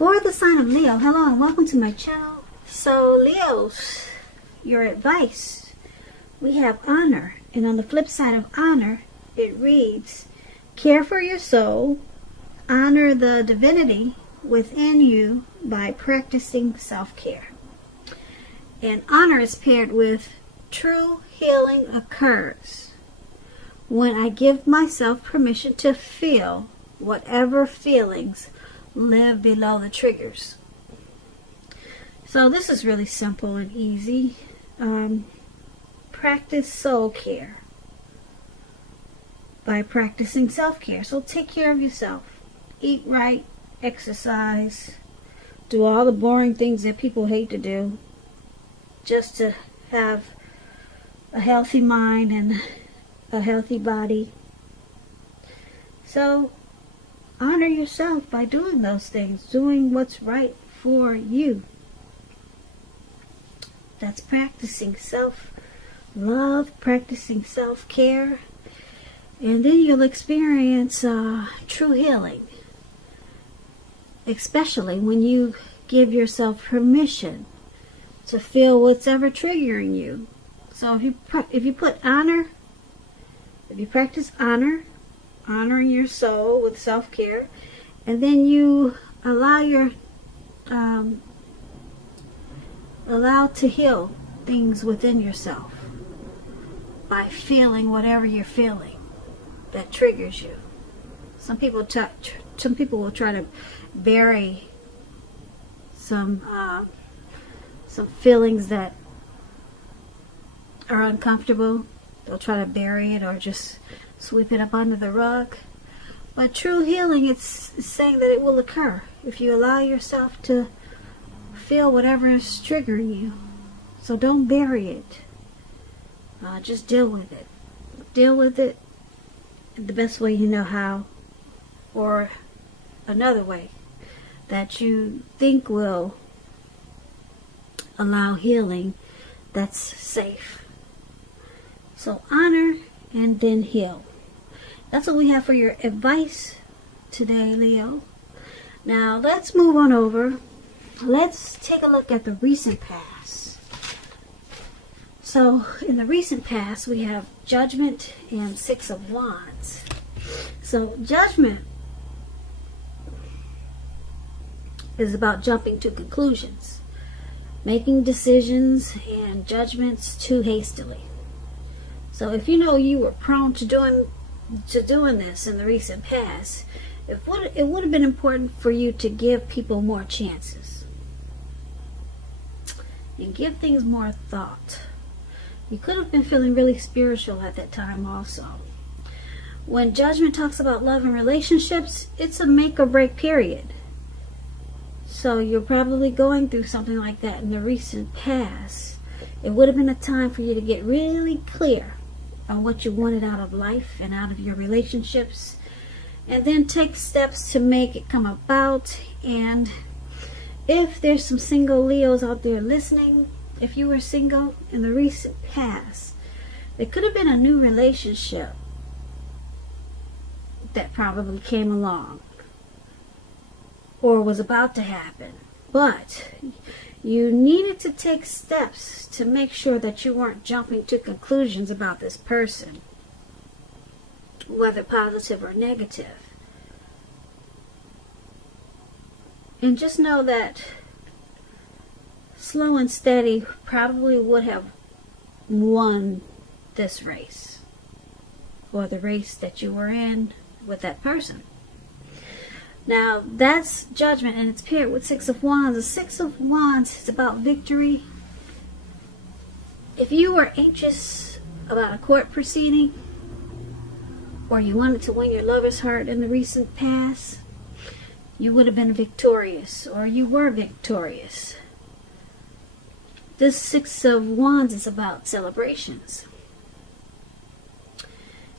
For the sign of Leo, hello and welcome to my channel. So Leos, your advice, we have honor, and on the flip side of honor, it reads, care for your soul, honor the divinity within you by practicing self-care. And honor is paired with true healing occurs when I give myself permission to feel whatever feelings live below the triggers. So this is really simple and easy. Practice soul care by practicing self-care. So take care of yourself. Eat right, exercise, do all the boring things that people hate to do just to have a healthy mind and a healthy body. So honor yourself by doing those things, doing what's right for you. That's practicing self-love, practicing self-care, and then you'll experience true healing, especially when you give yourself permission to feel what's ever triggering you. So if you put honor, if you practice honoring your soul with self-care, and then you allow to heal things within yourself by feeling whatever you're feeling that triggers you. Some people will try to bury some feelings that are uncomfortable. They'll try to bury it or just sweep it up under the rug. But true healing, it's saying that it will occur if you allow yourself to feel whatever is triggering you. So don't bury it. Just deal with it. Deal with it the best way you know how, or another way that you think will allow healing that's safe. So honor and then heal. That's what we have for your advice today, Leo. Now let's move on over. Let's take a look at the recent past. So in the recent past, we have Judgment and Six of Wands. So Judgment is about jumping to conclusions, making decisions and judgments too hastily. So if you know you were prone to doing this in the recent past, it would have been important for you to give people more chances and give things more thought. You could have been feeling really spiritual at that time also. When Judgment talks about love and relationships, it's a make or break period. So you're probably going through something like that in the recent past. It would have been a time for you to get really clear on what you wanted out of life and out of your relationships, and then take steps to make it come about. And if there's some single Leos out there listening, if you were single in the recent past, there could have been a new relationship that probably came along or was about to happen, but you needed to take steps to make sure that you weren't jumping to conclusions about this person, whether positive or negative. And just know that slow and steady probably would have won this race, or the race that you were in with that person. Now that's Judgment, and it's paired with Six of Wands. The Six of Wands is about victory. If you were anxious about a court proceeding, or you wanted to win your lover's heart in the recent past, you would have been victorious, or you were victorious. This Six of Wands is about celebrations.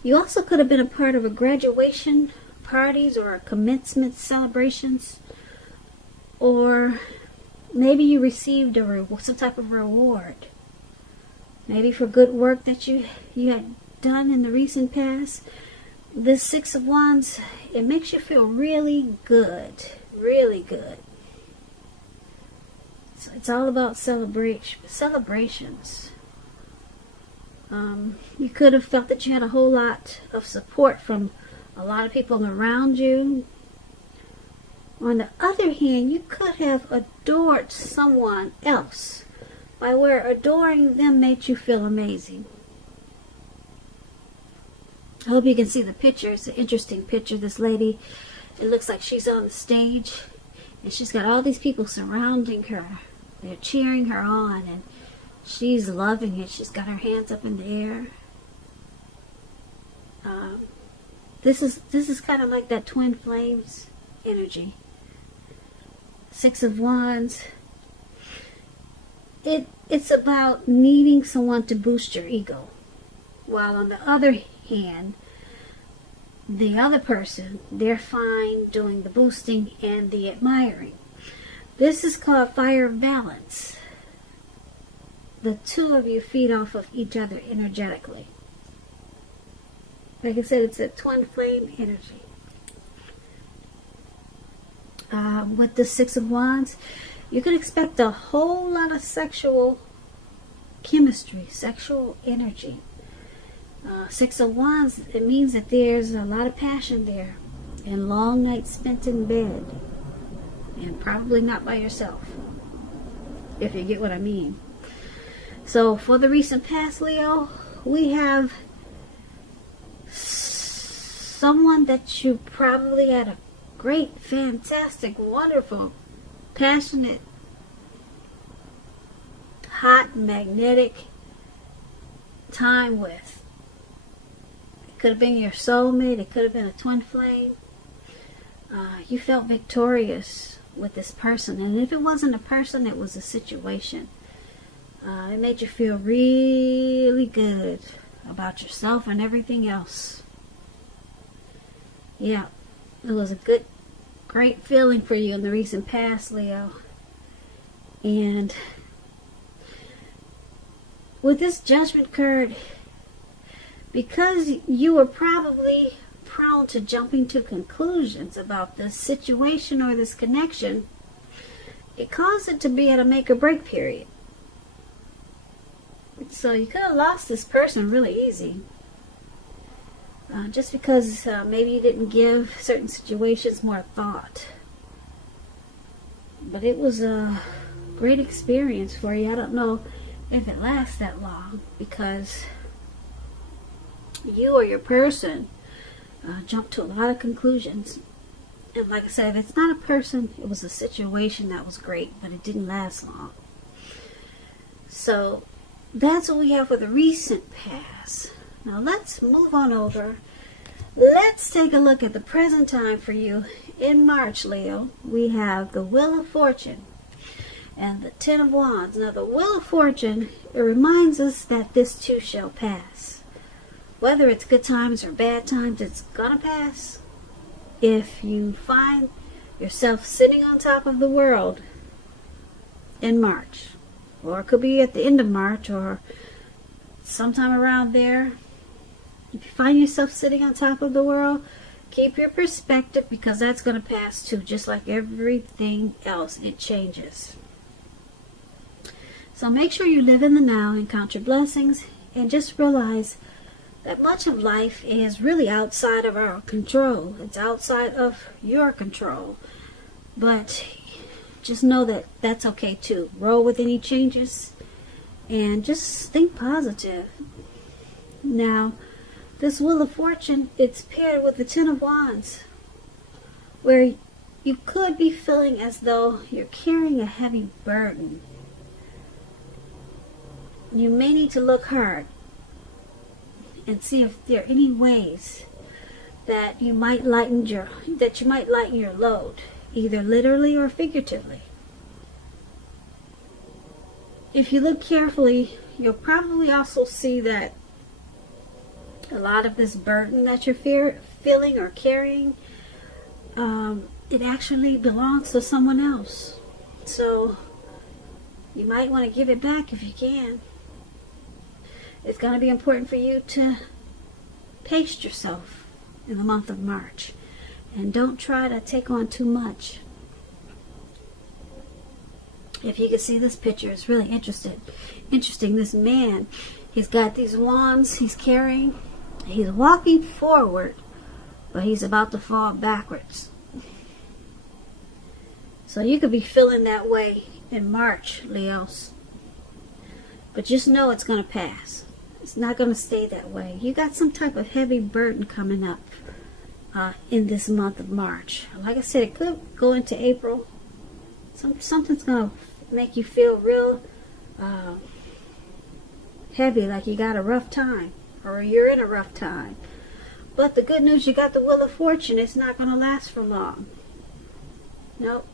You also could have been a part of a graduation parties or commencement celebrations, or maybe you received some type of reward, maybe for good work that you had done in the recent past. This Six of Wands, it makes you feel really good, really good. It's all about celebrations. You could have felt that you had a whole lot of support from a lot of people around you. On the other hand, you could have adored someone else, by where adoring them made you feel amazing. I hope you can see the picture. It's an interesting picture. This lady, it looks like she's on the stage, and she's got all these people surrounding her. They're cheering her on, and she's loving it. She's got her hands up in the air. This is kind of like that twin flames energy. Six of Wands. It's about needing someone to boost your ego, while on the other hand, the other person, they're fine doing the boosting and the admiring. This is called fire of balance. The two of you feed off of each other energetically. Like I said, it's a twin flame energy. With the Six of Wands, you can expect a whole lot of sexual chemistry, sexual energy. Six of Wands, it means that there's a lot of passion there, and long nights spent in bed, and probably not by yourself, if you get what I mean. So for the recent past, Leo, we have someone that you probably had a great, fantastic, wonderful, passionate, hot, magnetic time with. It could have been your soulmate. It could have been a twin flame. You felt victorious with this person. And if it wasn't a person, it was a situation. It made you feel really good about yourself and everything else. Yeah, it was a great feeling for you in the recent past, Leo. And with this Judgment card, because you were probably prone to jumping to conclusions about this situation or this connection, it caused it to be at a make or break period. So you could have lost this person really easy. Just because maybe you didn't give certain situations more thought. But it was a great experience for you. I don't know if it lasts that long, because you or your person jumped to a lot of conclusions. And like I said, if it's not a person, it was a situation that was great, but it didn't last long. So that's what we have for the recent past. Now let's move on over. Let's take a look at the present time for you in March, Leo. We have the Wheel of Fortune and the Ten of Wands. Now the Wheel of Fortune, it reminds us that this too shall pass. Whether it's good times or bad times, it's gonna pass. If you find yourself sitting on top of the world in March, or it could be at the end of March or sometime around there, if you find yourself sitting on top of the world, keep your perspective, because that's going to pass too. Just like everything else, it changes. So make sure you live in the now and count your blessings, and just realize that much of life is really outside of our control. It's outside of your control. But just know that that's okay too. Roll with any changes and just think positive. Now, this Wheel of Fortune, it's paired with the Ten of Wands, where you could be feeling as though you're carrying a heavy burden. You may need to look hard and see if there are any ways that you might lighten your load, either literally or figuratively. If you look carefully, you'll probably also see that a lot of this burden that you're feeling or carrying, it actually belongs to someone else. So you might want to give it back if you can. It's going to be important for you to pace yourself in the month of March, and don't try to take on too much. If you can see this picture, it's really interesting. This man, he's got these wands he's carrying. He's walking forward, but he's about to fall backwards. So you could be feeling that way in March, Leos. But just know it's going to pass. It's not going to stay that way. You got some type of heavy burden coming up in this month of March. Like I said, it could go into April. Something's going to make you feel real heavy, like you got a rough time, or you're in a rough time. But the good news, you got the Wheel of Fortune. It's not going to last for long. Nope.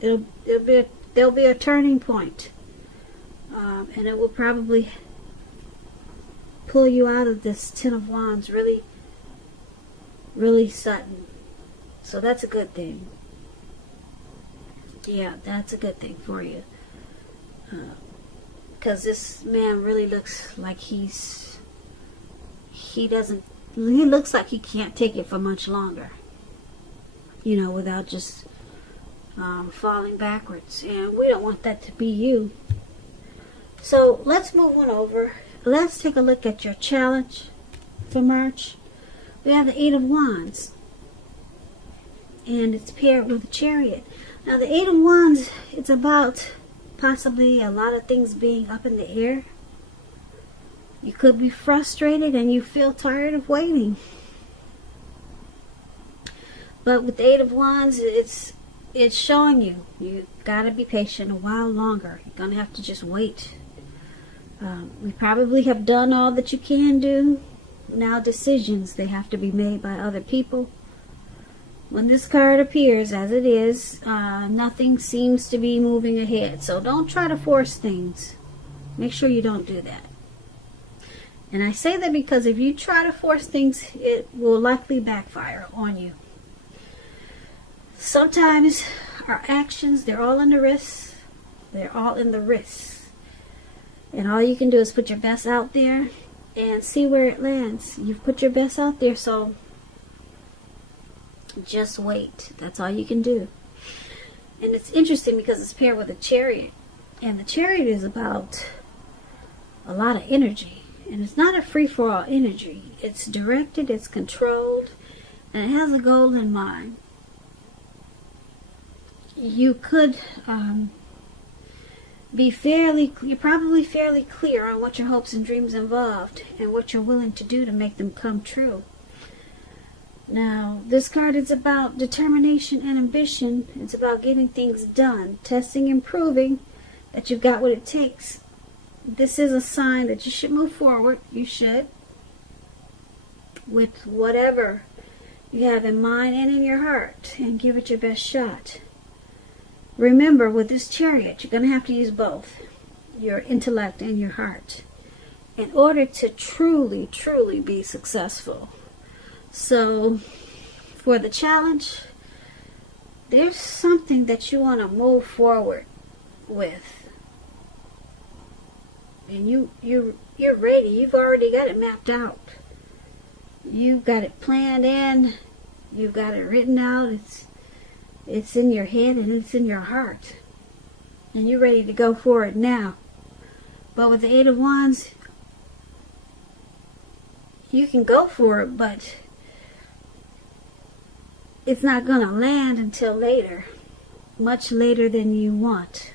There'll be a turning point, and it will probably pull you out of this Ten of Wands really, really sudden. So that's a good thing. Yeah, that's a good thing for you. Because this man really looks like he looks like he can't take it for much longer. You know, without just falling backwards. And we don't want that to be you. So let's move on over. Let's take a look at your challenge for March. We have the Eight of Wands. And it's paired with the Chariot. Now the Eight of Wands, it's about possibly a lot of things being up in the air. You could be frustrated and you feel tired of waiting. But with the Eight of Wands, it's showing you got to be patient a while longer. You're going to have to just wait. We probably have done all that you can do. Now decisions, they have to be made by other people. When this card appears, as it is, nothing seems to be moving ahead. So don't try to force things. Make sure you don't do that. And I say that because if you try to force things, it will likely backfire on you. Sometimes our actions, they're all in the wrists. They're all in the wrists. And all you can do is put your best out there and see where it lands. You've put your best out there, so just wait. That's all you can do. And it's interesting because it's paired with a Chariot. And the Chariot is about a lot of energy. And it's not a free-for-all energy. It's directed, it's controlled, and it has a goal in mind. You could you're probably fairly clear on what your hopes and dreams involved and what you're willing to do to make them come true. Now, this card is about determination and ambition. It's about getting things done, testing and proving that you've got what it takes. This is a sign that you should move forward. You should. With whatever you have in mind and in your heart, and give it your best shot. Remember, with this Chariot, you're going to have to use both your intellect and your heart in order to truly, truly be successful. So, for the challenge, there's something that you want to move forward with. And you're ready. You've already got it mapped out. You've got it planned in. You've got it written out. It's in your head and it's in your heart. And you're ready to go for it now. But with the Eight of Wands, you can go for it, but it's not going to land until later. Much later than you want.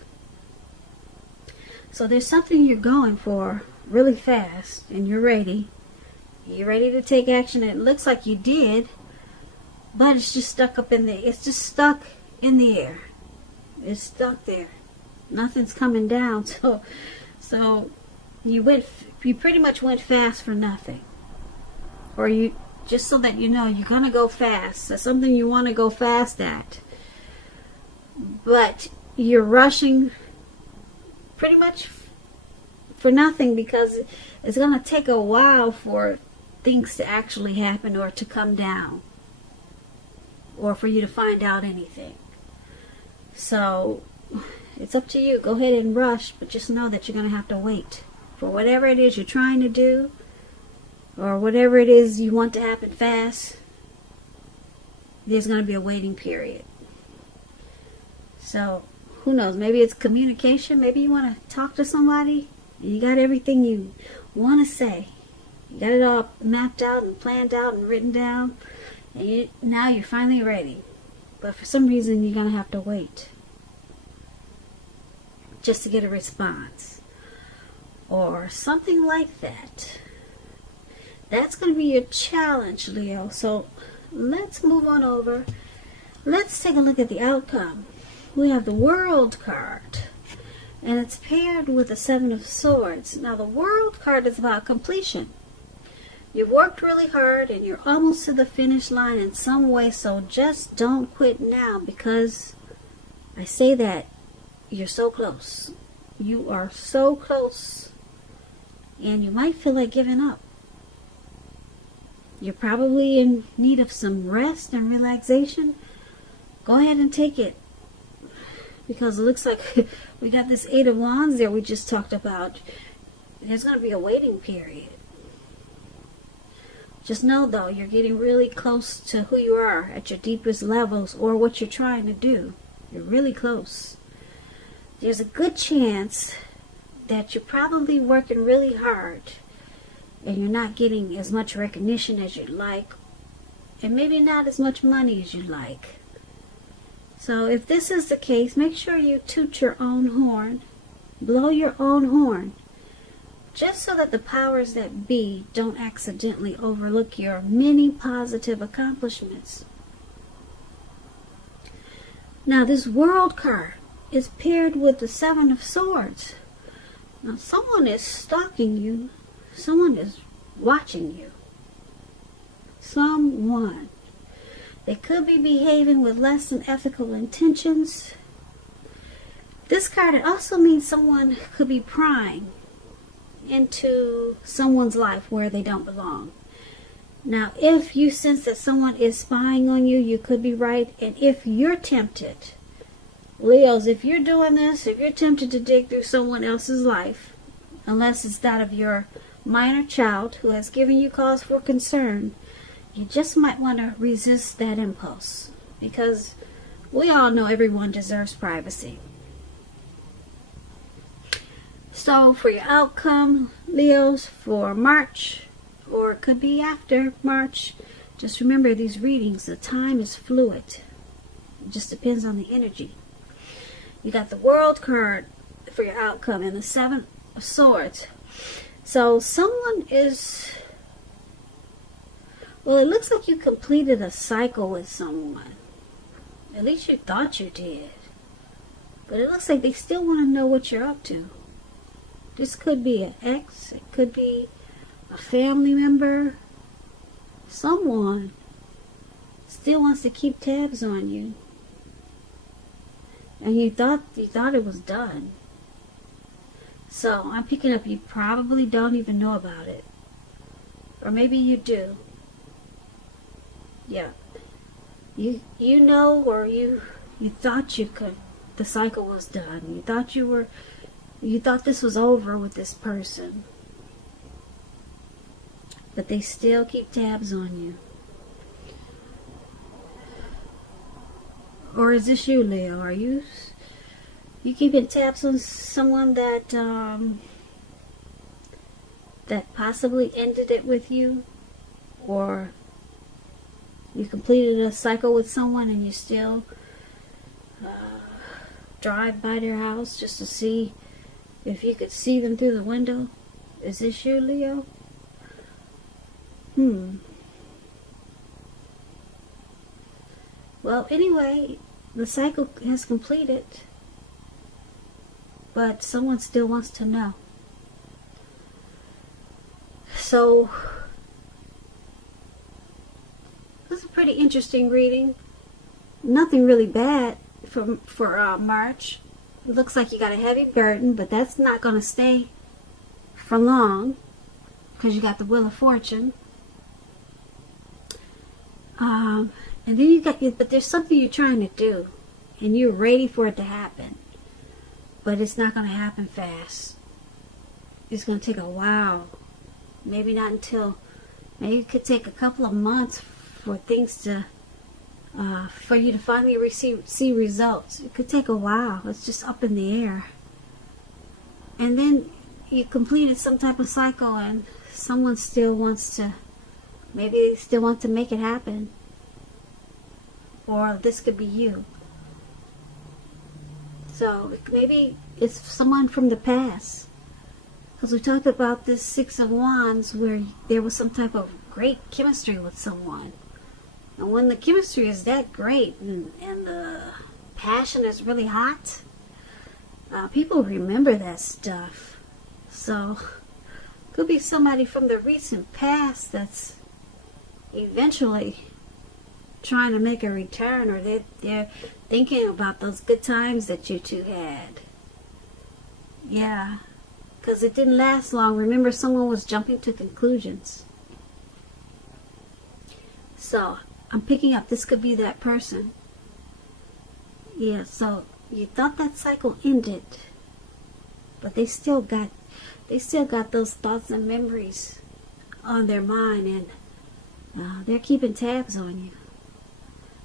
So there's something you're going for really fast, and you're ready. You're ready to take action. It looks like you did, but it's just stuck up in the. It's just stuck in the air. It's stuck there. Nothing's coming down. So you pretty much went fast for nothing. Or you, just so that you know, you're gonna go fast. That's something you want to go fast at. But you're rushing pretty much for nothing, because it's going to take a while for things to actually happen or to come down, or for you to find out anything. So it's up to you. Go ahead and rush, but just know that you're going to have to wait for whatever it is you're trying to do, or whatever it is you want to happen fast. There's going to be a waiting period. So who knows, maybe it's communication. Maybe you want to talk to somebody and you got everything you want to say. You got it all mapped out and planned out and written down, and now you're finally ready. But for some reason, you're going to have to wait just to get a response or something like that. That's going to be your challenge, Leo. So let's move on over. Let's take a look at the outcome. We have the World card, and it's paired with the Seven of Swords. Now, the World card is about completion. You've worked really hard, and you're almost to the finish line in some way, so just don't quit now, because I say that you're so close. You are so close, and you might feel like giving up. You're probably in need of some rest and relaxation. Go ahead and take it, because it looks like we got this Eight of Wands there we just talked about. There's going to be a waiting period. Just know, though, you're getting really close to who you are at your deepest levels, or what you're trying to do. You're really close. There's a good chance that you're probably working really hard and you're not getting as much recognition as you'd like, and maybe not as much money as you'd like. So if this is the case, make sure you toot your own horn, blow your own horn, just so that the powers that be don't accidentally overlook your many positive accomplishments. Now, this World card is paired with the Seven of Swords. Now, someone is stalking you. Someone is watching you. Someone. They could be behaving with less than ethical intentions. This card, it also means someone could be prying into someone's life where they don't belong. Now, if you sense that someone is spying on you, you could be right. And if you're tempted, Leos, if you're doing this, if you're tempted to dig through someone else's life, unless it's that of your minor child who has given you cause for concern, you just might want to resist that impulse, because we all know everyone deserves privacy. So for your outcome, Leos, for March, or it could be after March, just remember these readings, the time is fluid. It just depends on the energy. You got the World card for your outcome and the Seven of Swords. So someone is, well, it looks like you completed a cycle with someone. At least you thought you did. But it looks like they still want to know what you're up to. This could be an ex, it could be a family member. Someone still wants to keep tabs on you. And you thought it was done. So I'm picking up you probably don't even know about it. Or maybe you do. Yeah. You know, or you thought you could, the cycle was done. You thought this was over with this person. But they still keep tabs on you. Or is this you, Leo? Are you keeping tabs on someone that that possibly ended it with you? Or you completed a cycle with someone and you still drive by their house just to see if you could see them through the window? Is this you, Leo? Well, anyway, the cycle has completed, but someone still wants to know. So, this is a pretty interesting reading. Nothing really bad for March. It looks like you got a heavy burden, but that's not going to stay for long, because you got the Wheel of Fortune. And then you got, but there's something you're trying to do, and you're ready for it to happen, but it's not going to happen fast. It's going to take a while. Maybe not until, maybe it could take a couple of months for things to for you to finally see results. It could take a while. It's just up in the air. And then you completed some type of cycle and someone still wants to, maybe they still want to make it happen. Or this could be you. So maybe it's someone from the past. Because we talked about this Six of Wands where there was some type of great chemistry with someone. And when the chemistry is that great and the passion is really hot, people remember that stuff. So, could be somebody from the recent past that's eventually trying to make a return, or they're thinking about those good times that you two had. Yeah, because it didn't last long. Remember, someone was jumping to conclusions. So, I'm picking up, this could be that person. Yeah, so you thought that cycle ended, but they still got those thoughts and memories on their mind, and they're keeping tabs on you.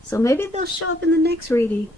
So maybe they'll show up in the next reading.